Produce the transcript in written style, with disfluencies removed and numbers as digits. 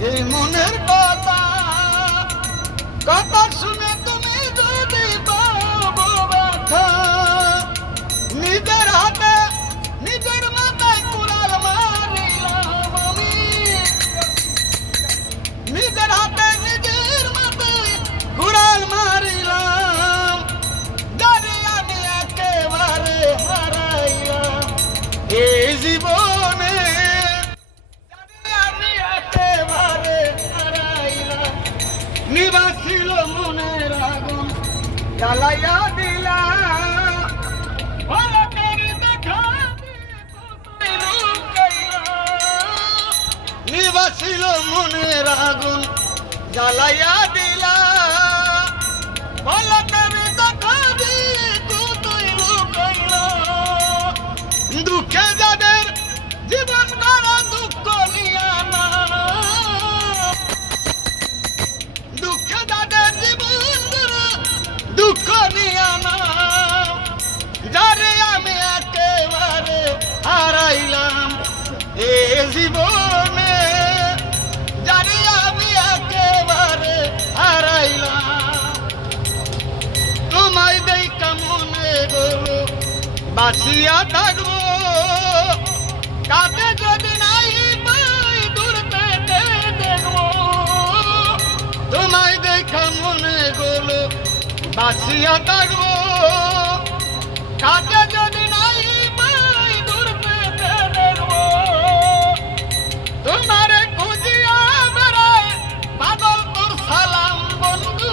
এই মনের কথা কথা শুনে তুমি যদি পাবো ব্যথা নিজের হাতে নিজের মাথায় কুড়াল মারিলাম আমি নিজের হাতে নিজের মাথায় কুড়াল মারিলাম যারে আমি একেবারে হারাইলাম এই জীবনে আমি একেবারে হারাইলাম নিবাসিল মনের আগুন জ্বালাইয়া দিলাম নিবাসিল মনের আগুন জ্বালাইয়া দিলাম বলতেরি দেখা তুই লুকাইলা দুঃখে যাদের জীবন করা দুঃখ নিয়া না দুঃখে যাদের জীবন করা দুঃখ নিয়া না যারে আমি একেবারে হারাইলাম এ জীবনে যারে আমি একেবারে হারাইলাম তোমায় দেখা মনে গেল বাঁচিয়া থাকবো কাছে যদি নাই পাই দূর থেকে দেখবো তোমায় দেখা মনে গেল বাঁচিয়া থাকবো কাছে যদি নাই পাই দূর থেকে দেখবো তোমারে খুঁজিয়া বেড়ায় পাগল তোর সালাম বন্ধু